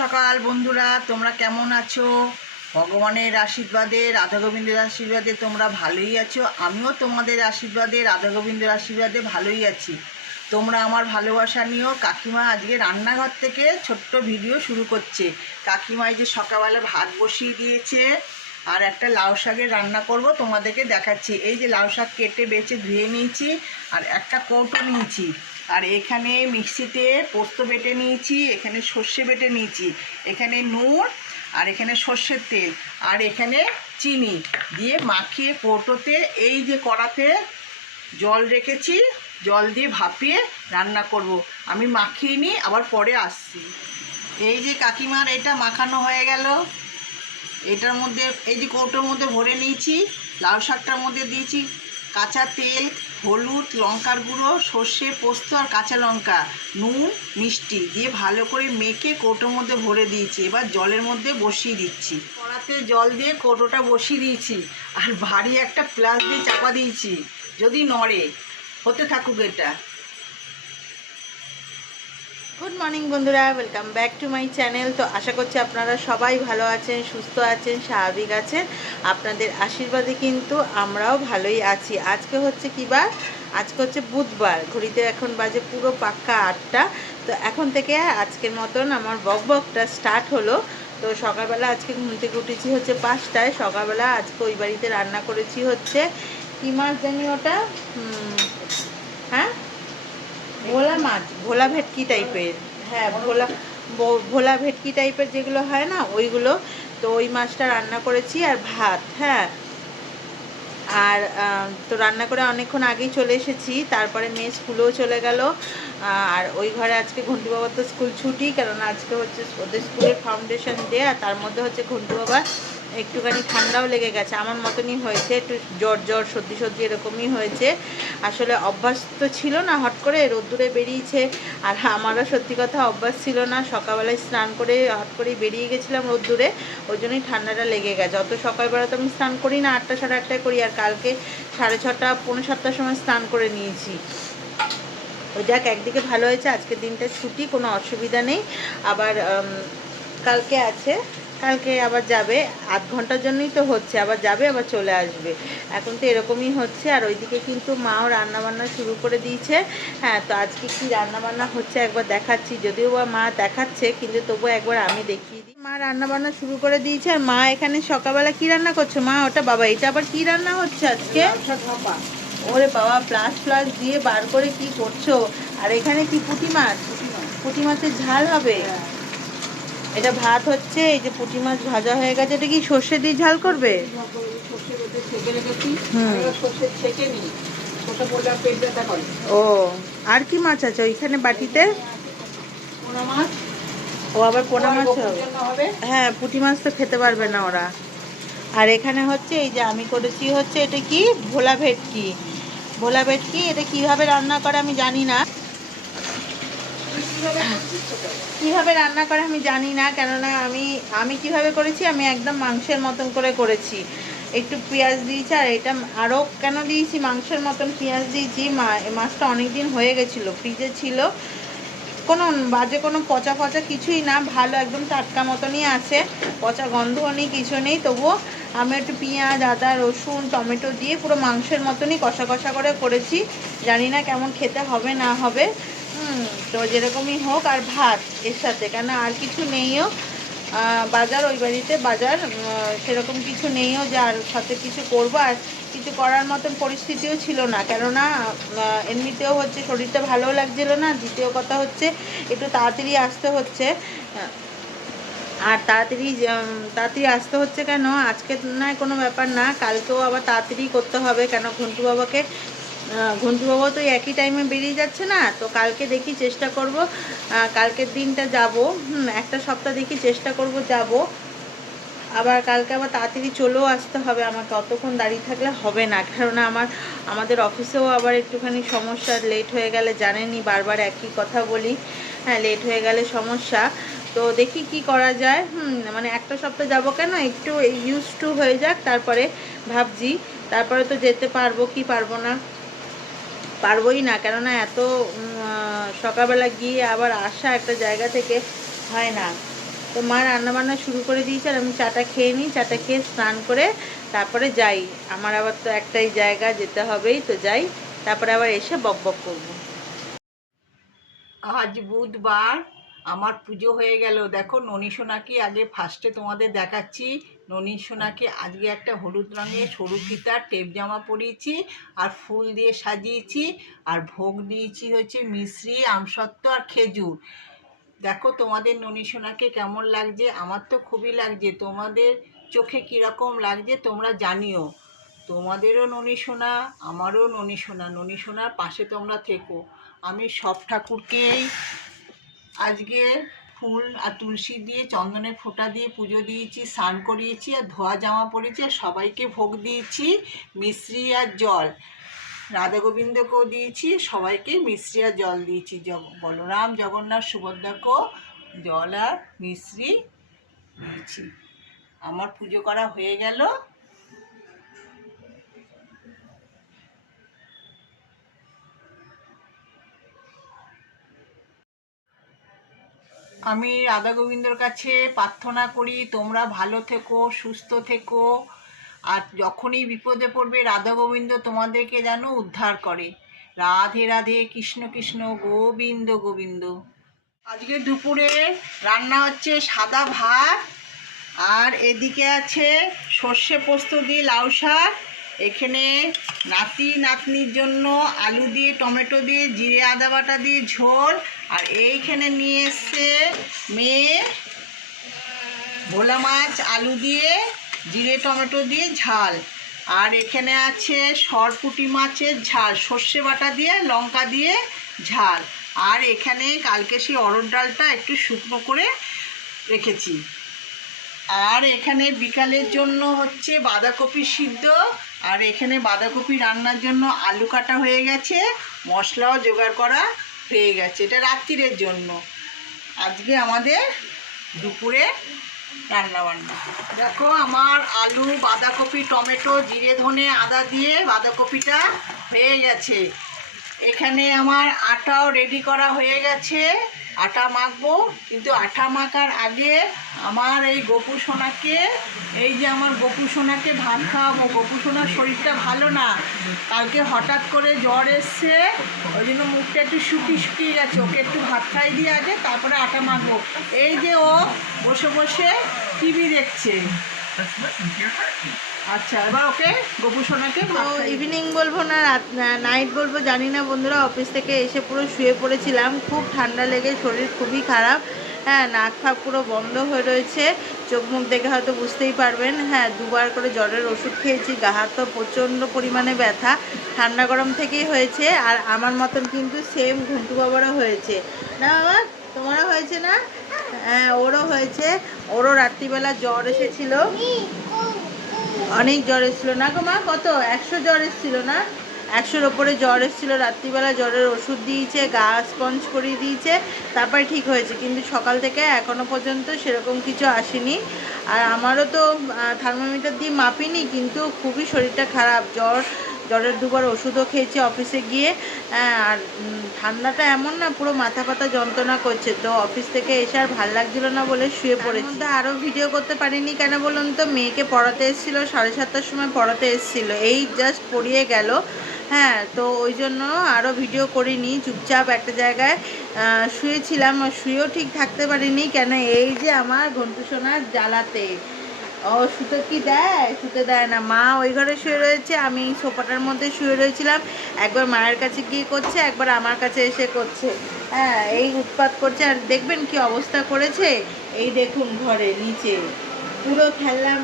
সকাল, বন্ধুরা, তোমরা কেমন আছো? ভগবানের আশীর্বাদে, রাধা গোবিন্দের আশীর্বাদে তোমরা ভালোই আছো। আমিও তোমাদের আশীর্বাদে, রাধা গোবিন্দের আশীর্বাদে ভালোই আছি। তোমরা আমার ভালোবাসা নিয়েও কাকিমা আজকে রান্নাঘর থেকে ছোট্ট ভিডিও শুরু করছে। কাকিমা এই যে সকালবেলা ভাত বসিয়ে দিয়েছে, আর একটা লাউ শাকের রান্না করব, তোমাদেরকে দেখাচ্ছি। এই যে লাউ শাক কেটে বেছে ধুয়ে নিয়েছি, আর একটা কৌটো নিয়েছি। আর এখানে মিক্সিতে পোস্ত বেটে নিয়েছি, এখানে সর্ষে বেটে নিয়েছি, এখানে নুন আর এখানে সর্ষের তেল আর এখানে চিনি দিয়ে মাখিয়ে কৌটোতে এই যে কড়াতে জল রেখেছি, জল দিয়ে ভাপিয়ে রান্না করব। আমি মাখিয়ে নিই আবার পরে আসছি। এই যে কাকিমার এটা মাখানো হয়ে গেল। এটার মধ্যে, এই যে কৌটোর মধ্যে ভরে নিয়েছি, লাউ শাকটার মধ্যে দিয়েছি, কাঁচা তেল হলুদ লঙ্কার গুঁড়ো, সর্ষে পোস্ত আর কাঁচা লঙ্কা, নুন, মিষ্টি দিয়ে ভালো করে মেখে কৌটোর মধ্যে ভরে দিয়েছি। এবার জলের মধ্যে বসিয়ে দিচ্ছি। কড়াতে জল দিয়ে কৌটোটা বসিয়ে দিয়েছি। আর ভারী একটা প্লাস দিয়ে চাপা দিয়েছি। যদি নড়ে, হতে থাকুক এটা। গুড মর্নিং বন্ধুরা welcome back to my channel তো আশা করছি আপনারা সবাই ভালো আছেন, সুস্থ আছেন, স্বাভাবিক আছেন। আপনাদের আশীর্বাদে কিন্তু আমরাও ভালোই আছি। আজকে হচ্ছে কি বার? আজকে হচ্ছে বুধবার, ঘড়িতে এখন বাজে পুরো পাক্কা আটটা। তো এখন থেকে আজকের মতন আমার বক বকটা স্টার্ট হলো। তো সকালবেলা আজকে ঘুম থেকে উঠেছি হচ্ছে পাঁচটায়। সকালবেলা আজকে ওই বাড়িতে রান্না করেছি হচ্ছে কী মাছ জানি ওটা? হ্যাঁ? ভোলা মাছ, ভোলা ভেটকি টাইপের হ্যাঁ ভোলা ভোলা ভেটকি টাইপের যেগুলো হয় না, ওইগুলো। তো ওই মাছটা রান্না করেছি আর ভাত হ্যাঁ। আর তো রান্না করে অনেকক্ষণ আগেই চলে এসেছি, তারপরে মেয়ে স্কুলেও চলে গেল। আর ওই ঘরে আজকে ঘন্টু বাবার তো স্কুল ছুটি কারণ আজকে হচ্ছে ওদের স্কুলের ফাউন্ডেশন ডে আর তার মধ্যে হচ্ছে ঘন্টু বাবা একটুখানি ঠান্ডাও লেগে গেছে। আমার মতনই হয়েছে, একটু জ্বর জ্বর, সর্দি সর্দি এরকমই হয়েছে। আসলে অভ্যাস তো ছিল না, হট করে রোদ্দুরে বেরিয়েছে। আর আমারও সত্যি কথা অভ্যাস ছিল না, সকালবেলায় স্নান করে হট করে বেরিয়ে গেছিলাম রোদ্দুরে। ওই জন্যই ঠান্ডাটা লেগে গেছে। অত সকালবেলা তো আমি স্নান করি না আটটা, সাড়ে আটটায় করি, আর কালকে সাড়ে ছটা, পৌনে সাতটার সময় স্নান করে নিয়েছি। ওই যাক, একদিকে ভালো হয়েছে, আজকের দিনটা ছুটি, কোনো অসুবিধা নেই। আবার কালকে আছে কালকে আবার যাবে আধ ঘণ্টার জন্যই তো হচ্ছে আবার যাবে আবার চলে আসবে। এখন তো এরকমই হচ্ছে আর ওইদিকে কিন্তু মাও রান্নাবান্না শুরু করে দিয়েছে। হ্যাঁ তো আজকে কি রান্নাবান্না হচ্ছে একবার দেখাচ্ছি। যদিও বা মা দেখাচ্ছে কিন্তু তবুও একবার আমি দেখিয়ে দিই। মা রান্নাবান্না শুরু করে দিয়েছে আর মা এখানে সকালবেলা কি রান্না করছ? মা ওটা বাবা এটা আবার কি রান্না হচ্ছে আজকে? ওরে বাবা প্লাস প্লাস দিয়ে বার করে কি করছ? আর এখানে কি পুঁটি মাছ? পুঁটি মাছের ঝাল হবে? এটা ভাত হচ্ছে, এই যে পুঁটি মাছ ভাজা হয়ে গেছে। এটা কি সর্ষে দিয়ে ঝাল করবে? ও, আর কি মাছ আছে ওইখানে বাটিতে? ও আবার পোনা মাছ হবে। হ্যাঁ পুঁটি মাছ তো খেতে পারবে না ওরা। আর এখানে হচ্ছে, এই যে আমি করেছি হচ্ছে, এটা কি? ভোলা ভেটকি। ভোলা ভেটকি, এটা কীভাবে রান্না করে আমি জানি না। কীভাবে রান্না করে আমি জানি না, কেননা আমি আমি কীভাবে করেছি, আমি একদম মাংসের মতন করে করেছি। একটু পেঁয়াজ দিয়েছি আর এটা আরও কেন দিয়েছি, মাংসের মতন পেঁয়াজ দিয়েছি মাছটা অনেক দিন হয়ে গেছিল, ফ্রিজে ছিল। কোনো বাজে কোনো পচা পচা কিছুই না, ভালো একদম টাটকা মতনই আছে, পচা গন্ধও নেই, কিছু নেই, তবুও আমি একটু পেঁয়াজ, আদা, রসুন, টমেটো দিয়ে পুরো মাংসের মতনই কষা কষা করে করেছি। জানি না কেমন খেতে হবে, না হবে তো যেরকমই হোক আর ভাত এর সাথে, কেন আর কিছু নেইও। বাজার, ওই বাড়িতে বাজার সেরকম কিছু নেইও যে আর সাথে কিছু করব। আর কিছু করার মতন পরিস্থিতিও ছিল না, কেননা এমনিতেও হচ্ছে শরীরটা ভালোও লাগছিল না। দ্বিতীয় কথা হচ্ছে, একটু তাড়াতাড়ি আসতে হচ্ছে। আর তাড়াতাড়ি তাড়াতাড়ি আসতে হচ্ছে কেন? আজকে নয়, কোনো ব্যাপার না। কালকেও আবার তাড়াতাড়ি করতে হবে কেন ঘন্টু বাবাকে? আহ, ঘন্টু বাবা তো একই টাইমে বেরিয়ে যাচ্ছে না তো কালকে দেখি চেষ্টা করব কালকের দিনটা যাব হুম একটা সপ্তাহ দেখি চেষ্টা করব যাব আবার কালকে আবার তাড়াতাড়ি চলেও আসতে হবে আমাকে অতক্ষণ দাঁড়িয়ে থাকলে হবে না কেননা আমার আমাদের অফিসেও আবার একটুখানি সমস্যা লেট হয়ে গেলে জানেনই বারবার একই কথা বলি হ্যাঁ লেট হয়ে গেলে সমস্যা তো দেখি কি করা যায় মানে একটা সপ্তাহ যাব কেন একটু ইউজ টু হয়ে যাক তারপরে ভাবছি তারপরে তো যেতে পারব কি পারব না পারবোই না। কেননা এত সকালবেলা গিয়ে আবার আসা একটা জায়গা থেকে হয় না। তো মা রান্নাবান্না শুরু করে দিয়েছে আর আমি চাটা খেয়ে নিই। চাটা খেয়ে স্নান করে তারপরে যাই। আমার আবার তো একটাই জায়গা, যেতে হবেই, তো যাই। তারপরে আবার এসে বক বক করব। আজ বুধবার আমার পুজো হয়ে গেল। দেখো, ননী আগে ফার্স্টে তোমাদের দেখাচ্ছি। ননী সোনাকে আজকে একটা হলুদ রঙের সরু ফিতার টেপ জামা পরিয়েছি আর ফুল দিয়ে সাজিয়েছি আর ভোগ দিয়েছি হচ্ছে মিশ্রি, আমসত্ত্ব আর খেজুর। দেখো তোমাদের ননী সোনাকে কেমন লাগছে? আমার তো খুবই লাগছে। তোমাদের চোখে কীরকম লাগছে তোমরা জানিও। তোমাদেরও ননী সোনা, আমারও ননী সোনা। ননী সোনার পাশে তোমরা থেকো। আমি সব ঠাকুরকেই আজকে ফুল আর তুলসী দিয়ে, চন্দনের ফোঁটা দিয়ে পুজো দিয়েছি, স্নান করিয়েছি, আর ধোয়া জামা পরেছি, আর সবাইকে ভোগ দিয়েছি, মিশ্রি আর জল। রাধা গোবিন্দকেও দিয়েছি, সবাইকে মিশ্রি আর জল দিয়েছি। জগ- বলরাম, জগন্নাথ, সুভদ্রাকেও জল আর মিশ্রি দিয়েছি। আমার পুজো করা হয়ে গেল। আমি রাধা গোবিন্দর কাছে প্রার্থনা করি, তোমরা ভালো থেকো, সুস্থ থেকো। আর যখনই বিপদে পড়বে, রাধা গোবিন্দ তোমাদেরকে যেন উদ্ধার করে। রাধে রাধে কৃষ্ণ কৃষ্ণ, গোবিন্দ গোবিন্দ। আজকে দুপুরে রান্না হচ্ছে সাদা ভাত, আর এদিকে আছে সর্ষে পোস্ত দিয়ে লাউ শাক এখানে নাতি নাতনির জন্য আলু দিয়ে, টমেটো দিয়ে, জিরে আদা বাটা দিয়ে ঝোল। আর এইখানে নিয়ে এসছে মেয়ে ভোলা মাছ, আলু দিয়ে, জিরে, টমেটো দিয়ে ঝাল। আর এখানে আছে সরপুটি মাছের ঝাল, সর্ষে বাটা দিয়ে, লঙ্কা দিয়ে ঝাল। আর এখানে কালকে সেই অরড় ডালটা একটু শুকনো করে রেখেছি। আর এখানে বিকালের জন্য হচ্ছে বাঁধাকপি সিদ্ধ আর এখানে বাঁধাকপি রান্নার জন্য আলু কাটা হয়ে গেছে, মশলাও জোগাড় করা হয়ে গেছে। এটা রাত্রিরের জন্য। আজকে আমাদের দুপুরে রান্না বান্না দেখো আমার আলু, বাঁধাকপি, টমেটো, জিরে, ধনে, আদা দিয়ে বাঁধাকপিটা হয়ে গেছে। এখানে আমার আটাও রেডি করা হয়ে গেছে। আটা মাখবো, কিন্তু আটা মাখার আগে আমার এই গোপু সোনাকে, এই যে আমার গোপু সোনাকে ভাত খাওয়াবো। গোপু সোনার শরীরটা ভালো না। কালকে হঠাৎ করে জ্বর এসছে, ওই জন্য মুখটা একটু শুকিয়ে শুকিয়ে গেছে। ওকে একটু ভাত খাই দিয়ে আগে তারপরে আটা মাখবো। এই যে ও বসে বসে টিভি দেখছে। আচ্ছা এবার ওকে গোপু সোনাকে তো। ইভিনিং বলব না রাত নাইট বলব জানি না বন্ধুরা অফিস থেকে এসে পুরো শুয়ে পড়েছিলাম খুব ঠান্ডা লেগে শরীর খুবই খারাপ। হ্যাঁ নাক ফাক পুরো বন্ধ হয়ে রয়েছে চোখ মুখ দেখে হয়তো বুঝতেই পারবেন। হ্যাঁ দুবার করে জ্বরের ওষুধ খেয়েছি গা হাত তো প্রচণ্ড পরিমাণে ব্যথা ঠান্ডা গরম থেকেই হয়েছে আর আমার মতন কিন্তু সেম ঘুন্টু বাবারও হয়েছে। না বাবা তোমারও হয়েছে না? হ্যাঁ ওরও হয়েছে ওরও রাত্রিবেলা জ্বর এসেছিল। অনেক জ্বর এসেছিল। না গো মা, কত? একশো জ্বর এসেছিল না? একশোর ওপরে জ্বর এসেছিল, রাত্রিবেলা জ্বরের ওষুধ দিয়েছে, গা স্পঞ্জ করিয়ে দিয়েছে, তারপরে ঠিক হয়েছে। কিন্তু সকাল থেকে এখনও পর্যন্ত সেরকম কিছু আসেনি। আর আমারও তো থার্মোমিটার দিয়ে মাপিনি, কিন্তু খুবই শরীরটা খারাপ। জ্বর জ্বরের দুবার ওষুধও খেয়েছি অফিসে গিয়ে। হ্যাঁ, আর ঠান্ডাটা এমন না পুরো মাথা পাতা যন্ত্রণা করছে। তো অফিস থেকে এসে আর ভালো লাগছিল না বলে শুয়ে পড়েছি। আরও ভিডিও করতে পারিনি কেন বলুন তো? মেয়েকে পড়াতে এসেছিল সাড়ে সাতটার সময় পড়াতে এসেছিল। এই জাস্ট পড়িয়ে গেল। হ্যাঁ তো ওই জন্য আরও ভিডিও করিনি চুপচাপ একটা জায়গায় শুয়েছিলাম। শুয়েও ঠিক থাকতে পারিনি কেন? এই যে আমার ঘন্টু সোনার জ্বালাতে। ও শুতে কি দেয়? শুতে দেয় না। মা ওই ঘরে শুয়ে রয়েছে, আমি সোফাটার মধ্যে শুয়ে রয়েছিলাম। একবার মায়ের কাছে গিয়ে করছে, একবার আমার কাছে এসে করছে। হ্যাঁ এই উৎপাত করছে। আর দেখবেন কি অবস্থা করেছে? এই দেখুন ঘরে, নিচে। পুরো খেললাম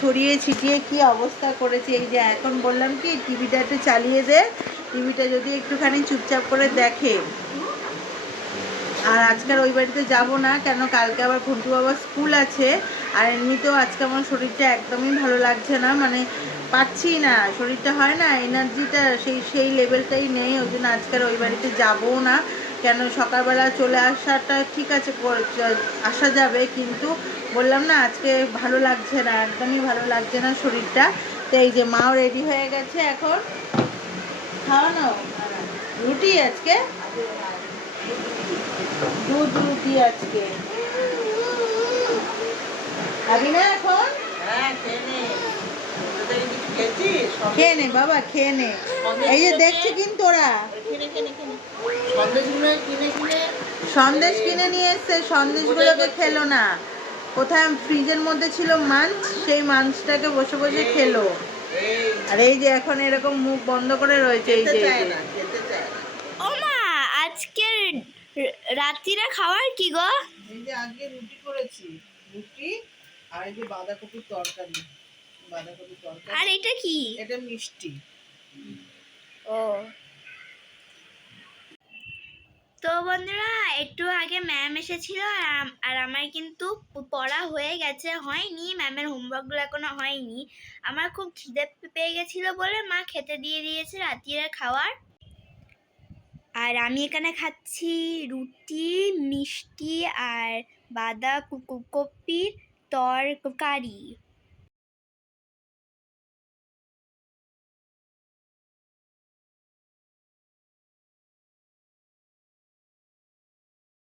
ছড়িয়ে ছিটিয়ে কি অবস্থা করেছে? এই যে এখন বললাম কি, টিভিটা একটু চালিয়ে দে। টিভিটা যদি একটুখানি চুপচাপ করে দেখে। আর আজকাল ওই বাড়িতে যাব না, কেন? কালকে আবার ঘন্টু বাবার স্কুল আছে। আর এমনিতেও আজকে আমার শরীরটা একদমই ভালো লাগছে না মানে পাচ্ছি না, শরীরটা হয় না, এনার্জিটা সেই সেই লেভেলটাই নেই, ওই জন্য আজকাল ওই বাড়িতে যাবও না। কেন সকালবেলা চলে আসাটা ঠিক আছে আসা যাবে, কিন্তু বললাম না, আজকে ভালো লাগছে না, একদমই ভালো লাগছে না শরীরটা। তো এই যে মাও রেডি হয়ে গেছে এখন। খাওয়ানো রুটি আজকে? দুধ রুটি আজকে। খাবি না এখন? হ্যাঁ খেয়ে নে। বাবা খেয়ে নে। এই যে দেখছি কিন্তু ওরা। সন্দেশ কিনে নিয়ে এসছে সন্দেশগুলোকে খেলো না। কোথায় ফ্রিজের মধ্যে ছিল মাছ সেই মাছটাকে বসে বসে খেলো। আর এই যে এখন এরকম মুখ বন্ধ করে রয়েছে এই যে এই চায় যে। না খেতে চায় না। ও মা আজকের রাত্রিরে খাওয়ার কি গো? এই যে আজকে রুটি করেছি। রুটি আর এই যে বাঁধাকপির তরকারি বাঁধাকপির আর এটা কি? এটা মিষ্টি। ও। তো বন্ধুরা একটু আগে ম্যাম এসেছিল আর আমার কিন্তু পড়া হয়ে গেছে হয়নি। ম্যামের হোমওয়ার্কগুলো এখনও হয়নি। আমার খুব খিদে পেয়ে গেছিল বলে মা খেতে দিয়ে দিয়েছে রাত্রিরে খাওয়ার। আর আমি এখানে খাচ্ছি রুটি মিষ্টি আর বাঁধাকপির তরকারি